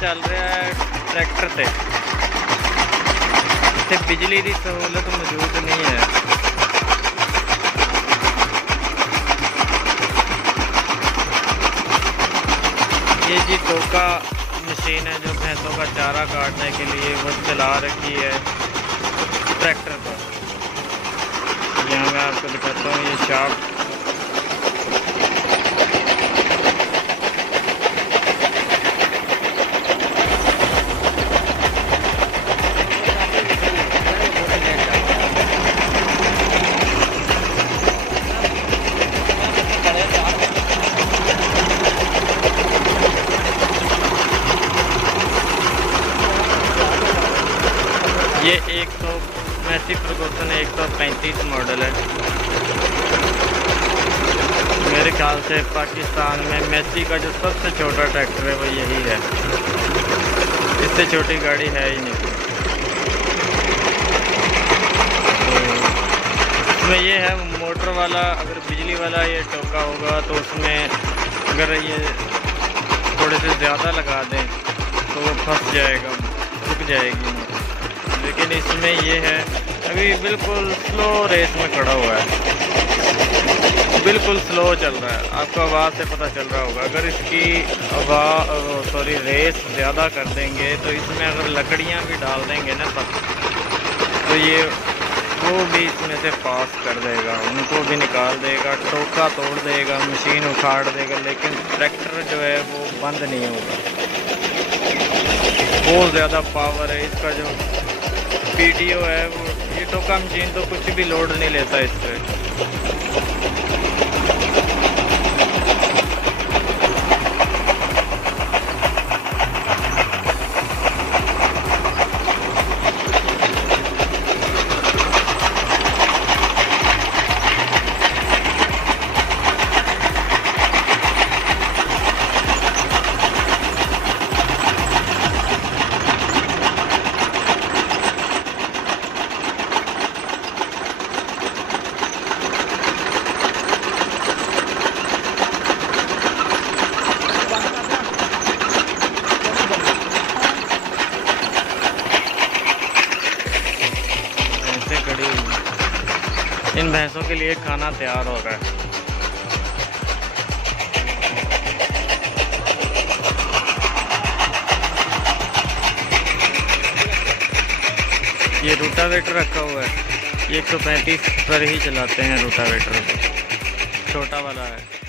चल रहा है ट्रैक्टर से, इतने बिजली की सहूलत मौजूद नहीं है। ये जी टोका मशीन है जो भैंसों का चारा काटने के लिए वो चला रखी है ट्रैक्टर पर। यहाँ मैं आपको दिखाता हूँ ये शाफ्ट। ये 100 मैसी फर्गूसन 135 मॉडल है। मेरे ख्याल से पाकिस्तान में मैसी का जो सबसे छोटा ट्रैक्टर है वो यही है, इससे छोटी गाड़ी है ही नहीं। इसमें ये है मोटर वाला, अगर बिजली वाला ये टोका होगा तो उसमें अगर ये थोड़े से ज़्यादा लगा दें तो वो फंस जाएगा, रुक जाएगी। लेकिन इसमें ये है अभी बिल्कुल स्लो रेस में खड़ा हुआ है, बिल्कुल स्लो चल रहा है। आपको आवाज़ से पता चल रहा होगा। अगर इसकी रेस ज़्यादा कर देंगे तो इसमें अगर लकड़ियां भी डाल देंगे ना तब तो ये वो भी इसमें से पास कर देगा, उनको भी निकाल देगा, टोका तोड़ देगा, मशीन उखाड़ देगा। लेकिन ट्रैक्टर जो है वो बंद नहीं होगा। बहुत ज़्यादा पावर है इसका। जो PTO है वो, ये टोका मशीन तो कुछ भी लोड नहीं लेता इस पर। इन भैंसों के लिए खाना तैयार हो रहा है। ये रोटावेटर रखा हुआ है, ये 135 पर ही चलाते हैं रोटावेटर, छोटा वाला है।